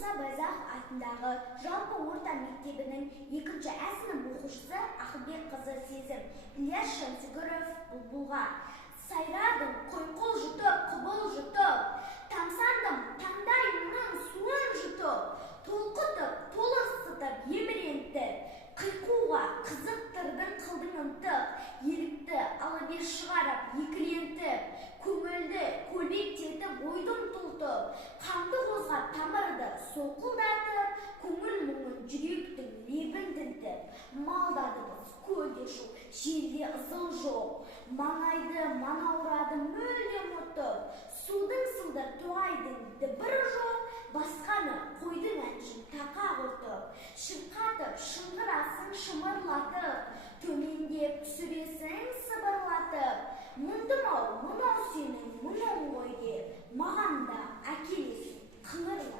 Мұса Байзақов атындағы жалпы орта мектебінің 2-ші А сынып оқушысы Ақылбек қызы Сезім Ілияс Шансүгіров бұлбұлға: сайрадым қойқол жұтып, құбыл жұтып, тамсандым таңдайымның суын жұтып, толқытып, толықсытып, емірентіп, қиқуға қызықтырдың қылдың ынтып, елікті алыбер шығарып, екілентіп, көңілді көлбеттетіп, ойдың тұлтып, қанды қозғап, тамырды солқылдатып, көңіл мұңын жүректің лебін тінтіп, малдады біз көлде шу, желде ызыл жоқ, маңайды манаурады мүлдем ұмытып, судың сылдыр тоғайдың дібірі жоқ, басқаны қойдың әншін тақа құртып, шырқатып, шыңғырасын шымырлатып, төмендеп түсіресің сыбырлатып, мұндым-ау, мынау сенің мұның ғой деп, маған да әкелесің қыңырлатып.